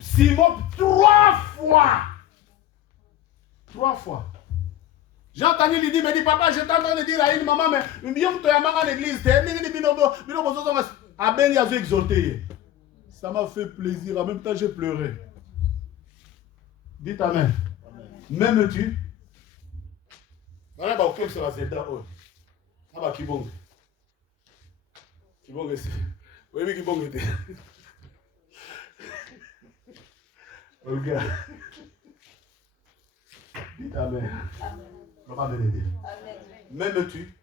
Simon, 3 fois. 3 fois. J'ai entendu lui dire, mais dit, papa, je t'entends de dire à une maman, mais l'église, ça m'a fait plaisir, en même temps j'ai pleuré. Dites amen. M'aimes-tu? Voilà, bah, ok, c'est la Zelda. Ah, bah, Kibong. Kibong, c'est. Oui, mais Kibong était. Olga. Dites amen. On va m'aider. M'aimes-tu?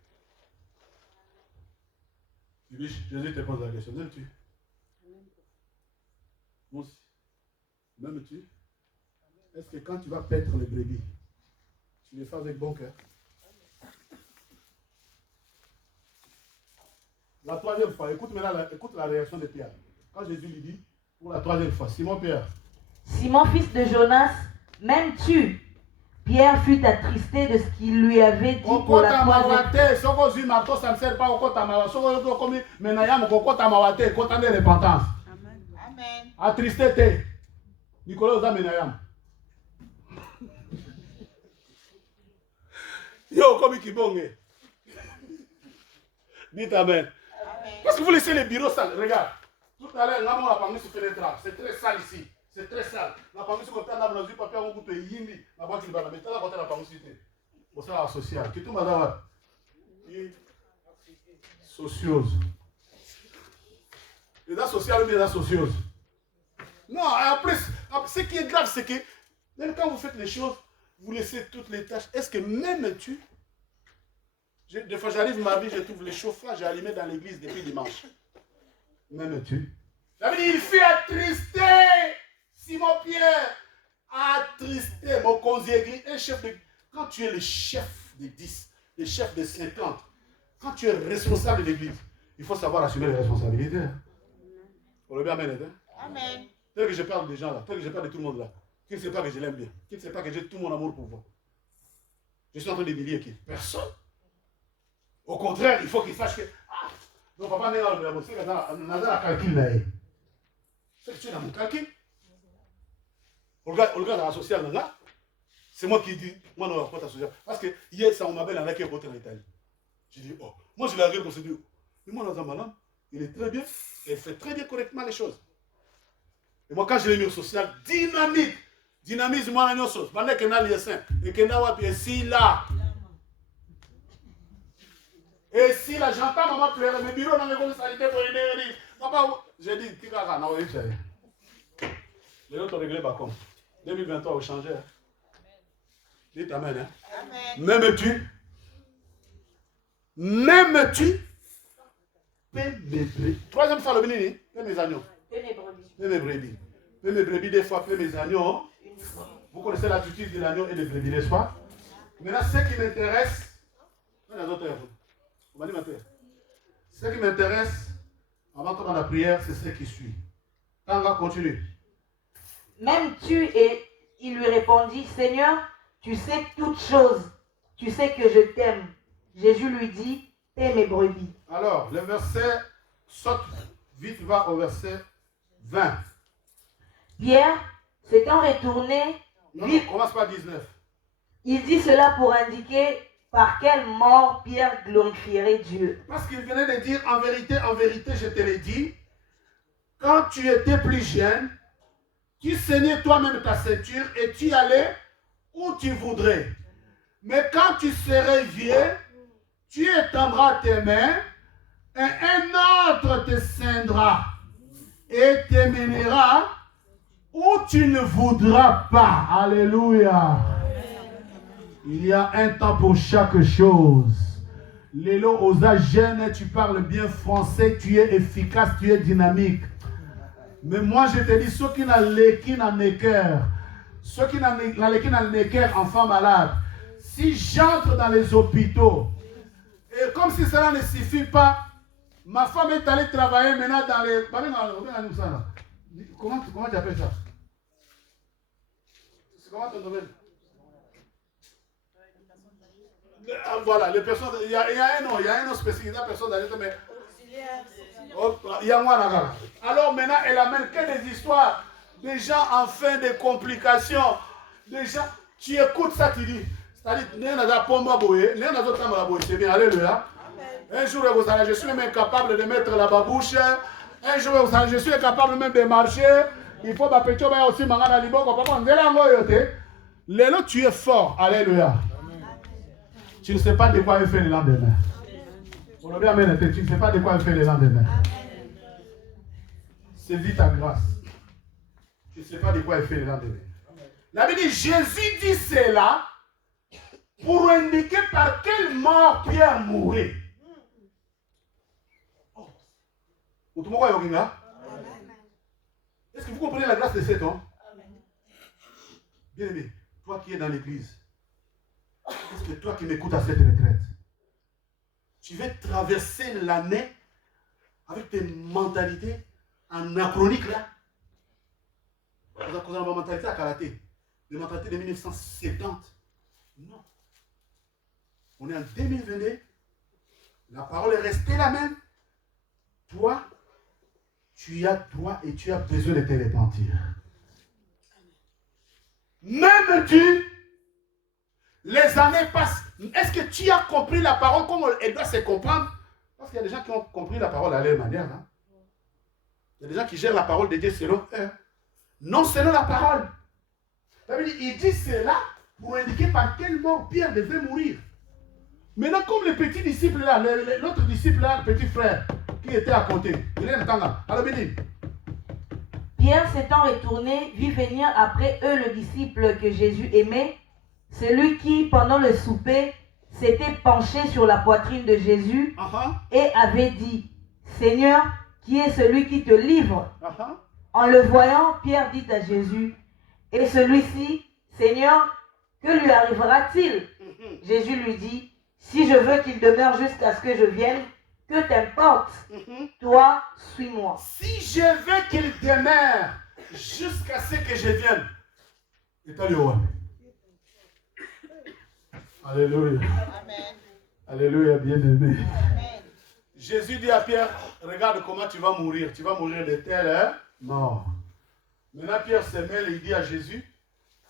Jésus te pose la question. M'aimes-tu? Moi aussi. M'aimes-tu? Est-ce que quand tu vas paître les brebis, tu les fais avec bon cœur? La 3e fois, écoute maintenant écoute la réaction de Pierre. Quand Jésus lui dit, pour la 3e fois, Simon Pierre. Simon, fils de Jonas, m'aimes-tu? Pierre fut attristé de ce qu'il lui avait dit pour la 3e fois. Amen. Attristé. Nicolas Ozamenayam. Yo, comme Kibonge. Dites amen. Parce que vous laissez les bureaux sales. Regarde. Tout à l'heure, on a parlé sur fenêtre. C'est très sale ici. C'est très sale. On a parlé sur le côté de la papier, on a coupé Yindi. On a parlé sur le côté de la parlé sur le côté de la sociale. Qui tout madame? Sociose. Les dates sociales ou bien la sociose? Non, en plus, ce qui est grave, c'est que même quand vous faites les choses, vous laissez toutes les tâches. Est-ce que m'aimes-tu? Des fois, j'arrive ma vie, je trouve les chauffages allumés dans l'église depuis dimanche. M'aimes-tu? J'avais dit, il fut attristé. Simon Pierre, attristé. Mon conseiller, un chef de. Quand tu es le chef de 10, le chef de 50, quand tu es responsable de l'église, il faut savoir assumer les responsabilités. On le bien amen. Amen. Tel que je parle des gens là, tel que je parle de tout le monde là, qui ne sait pas que je l'aime bien, qui ne sait pas que j'ai tout mon amour pour vous. Je suis en train d'humilier qui? Personne. Au contraire, il faut qu'il sache que. Ah, non, papa n'est pas dans le c'est dans la calcul là. C'est que tu es dans mon calcul. Olga dans la sociale là, c'est moi qui dis, moi dans la porte sociale. Parce que hier, ça on m'appelle en qui est voté en Italie. Je dis, oh, moi je la regarde comme c'est dit, mais moi dans un madame, il est très bien, il fait très bien correctement les choses. Et moi quand je l'ai mis au social, dynamique, dynamisme, moi dans nos choses. Pendant que n'a saint et que n'a pas si là. Et si là, j'entends maman pleurer, mes bureaux dans mes responsabilités pour aider. Papa, j'ai dit, qui va non, oui, c'est. Les autres ont réglé par contre. 2023, on change. Dites amen. Hein? Amen. M'aimes-tu? M'aimes-tu? Troisième fois, le béni, paie mes agneaux. Paie mes brebis. Paie mes brebis, des fois, paie mes agneaux. Vous connaissez l'attitude de l'agneau et des brebis, n'est-ce pas? Maintenant, ce qui m'intéresse, ce qui m'intéresse, avant de la prière, c'est ce qui suit. Quand on va continuer. M'aimes-tu? Et il lui répondit, Seigneur, tu sais toutes choses. Tu sais que je t'aime. Jésus lui dit, paie mes brebis. Alors, le verset saute vite, va au verset 20. Pierre, s'étant retourné... Non, commence par 19. Il dit cela pour indiquer par quelle mort Pierre glorifierait Dieu. Parce qu'il venait de dire, en vérité, je te l'ai dit, quand tu étais plus jeune, tu saignais toi-même ta ceinture et tu allais où tu voudrais. Mais quand tu serais vieux, tu étendras tes mains et un autre te ceindra et te mènera où tu ne voudras pas. Alléluia. Il y a un temps pour chaque chose. Lélo Osa jeune, tu parles bien français, tu es efficace, tu es dynamique. Mais moi je te dis, ceux qui n'ont l'équine en équerre, ceux qui n'ont l'équine en équerre, enfants malades, si j'entre dans les hôpitaux, et comme si cela ne suffit pas, ma femme est allée travailler maintenant dans les... Comment tu appelles ça? C'est comment ton domaine? Voilà, les personnes, il y a un nom spécifique, la personne dans mais il y a moi là. Alors maintenant, elle amène que des histoires, des gens en fin de complications, des gens, tu écoutes ça, tu dis, c'est-à-dire, c'est bien, alléluia. Un jour, je suis même incapable de mettre la babouche, un jour, je suis incapable même de marcher, il faut m'appeler aussi, mangana liboko, papa, Lélo, tu es fort, alléluia. Tu ne sais pas de quoi il fait le lendemain. Tu ne sais pas de quoi il fait le lendemain. Saisis ta grâce. Tu ne sais pas de quoi il fait le lendemain. La Bible dit, Jésus dit cela pour indiquer par quelle mort Pierre mourait. Est-ce que vous comprenez la grâce de cet homme? Bien aimé, toi qui es dans l'église, est-ce que toi qui m'écoutes à cette retraite, tu veux traverser l'année avec tes mentalités anachroniques là? Vous avez une mentalité à karaté, des mentalités de 1970. Non. On est en 2022, la parole est restée la même. Toi, tu as droit et tu as besoin de te repentir. Même tu, les années passent. Est-ce que tu as compris la parole comme elle doit se comprendre? Parce qu'il y a des gens qui ont compris la parole à leur manière. Hein? Il y a des gens qui gèrent la parole de Dieu selon eux. Non selon la parole. Il dit cela pour indiquer par quel mort Pierre devait mourir. Maintenant, comme le petit disciple là, l'autre disciple là, le petit frère, qui était à côté, il est là. Alors, Pierre s'étant retourné, vit venir après eux le disciple que Jésus aimait, celui qui, pendant le souper, s'était penché sur la poitrine de Jésus et avait dit, Seigneur, qui est celui qui te livre? En le voyant, Pierre dit à Jésus, et celui-ci, Seigneur, que lui arrivera-t-il? Jésus lui dit, si je veux qu'il demeure jusqu'à ce que je vienne, que t'importe? Toi, suis-moi. Si je veux qu'il demeure jusqu'à ce que je vienne. Alléluia. Amen. Alléluia, bien-aimé. Jésus dit à Pierre, regarde comment tu vas mourir. Tu vas mourir de telle mort. Maintenant, Pierre se mêle et il dit à Jésus,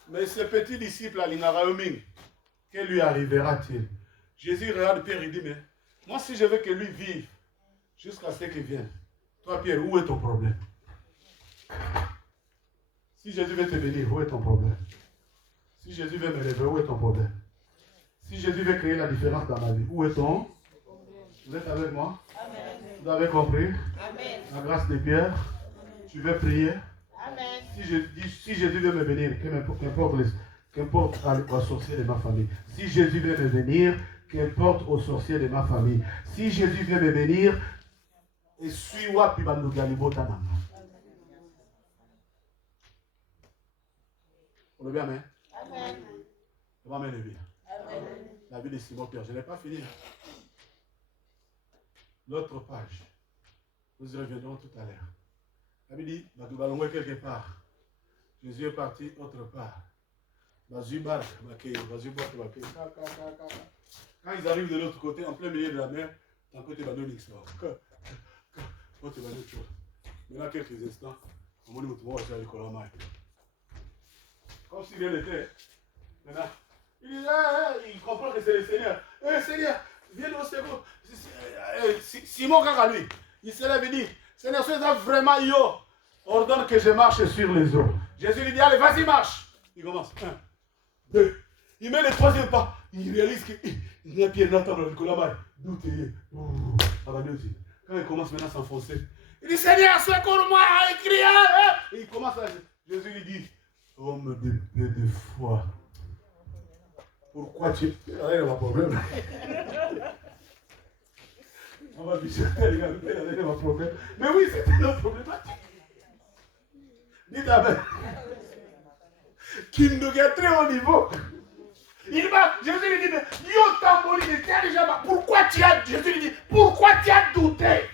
mais ce petit disciple, que lui arrivera-t-il? Jésus regarde Pierre et dit, mais moi, si je veux que lui vive jusqu'à ce qu'il vienne, toi, Pierre, où est ton problème? Si Jésus veut te bénir, où est ton problème? Si Jésus veut me lever, où est ton problème? Si Jésus veut créer la différence dans ma vie, où est ton? Vous êtes avec moi? Amen. Vous avez compris? Amen. La grâce de Pierre. Amen. Tu veux prier? Amen. Si Jésus veut me bénir, qu'importe aux sorciers de ma famille. Si Jésus veut me bénir, qu'importe aux sorciers de ma famille. Si Jésus veut me bénir, et suis-moi puis bandugalibota. On le bien, amen. Amen. Amen. Amen. La vie de Simon-Pierre, je n'ai pas fini. L'autre page. Nous y reviendrons tout à l'heure. La Bible dit, nous allons quelque part. Jésus est parti autre part. Quand ils arrivent de l'autre côté, en plein milieu de la mer, d'un côté, il va donner l'histoire. Maintenant, quelques instants, on va nous faire le colomage. Comme si rien n'était. Maintenant, il comprend que c'est le Seigneur. Seigneur, viens au secours. Simon, quand lui, il se lève et dit, Seigneur, c'est vraiment yo. Ordonne que je marche sur les eaux. Jésus lui dit, allez, vas-y, marche. Il commence. 1, 2. Il met le troisième pas. Il réalise qu'il y a Pierre dans le colomage. D'où tu es? Quand il commence maintenant à s'enfoncer, il dit, Seigneur, secours-moi, il crie. Et il commence à... Jésus lui dit, homme de peu de foi. Pourquoi tu... Il y a un problème. On va visionner les gars, le ma problème. Mais oui, c'était notre problématique. Dites Amen. Qui nous est très haut niveau. Jésus lui dit, mais yo tamboli, déjà, pourquoi tu as, Jésus lui dit, pourquoi tu as douté?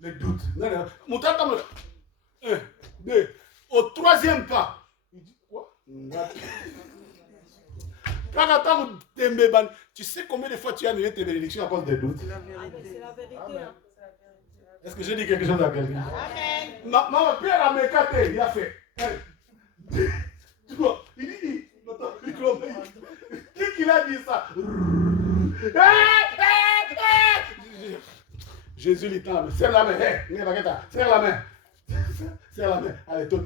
Le doute. Non, non. Mon tata me dit, 1, 2, au 3e pas. Il dit, quoi? Tu sais combien de fois tu as annulé tes bénédictions à cause des doutes? C'est la vérité. Est-ce que j'ai dit quelque chose à quelqu'un? Amen. Maman, Pierre a mécaté, il a fait. Tu vois, il dit, qui a dit ça? Jésus lui tend, serre la main, serre la main. Serre la main. Allez, toi,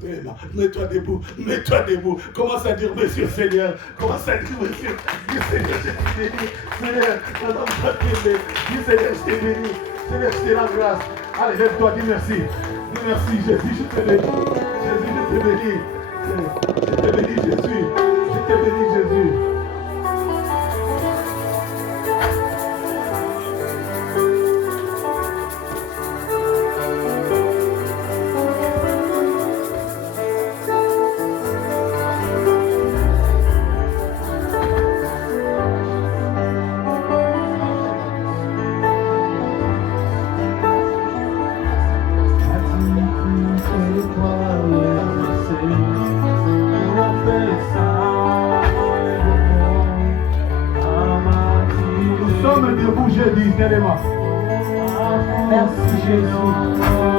mets-toi debout, Commence à dire, Monsieur Seigneur, commence à dire, Monsieur. Dis Seigneur, je te bénis. Seigneur, madame, toi, t'aimer. Dis Seigneur, je te bénis. Seigneur, je te rends grâce. Allez, lève-toi, dis merci. Dis merci, Jésus, je te bénis. Jésus, je te bénis. Je te bénis, Jésus. Je te bénis, Jésus. Debout, je dis, tellement. Merci Jésus.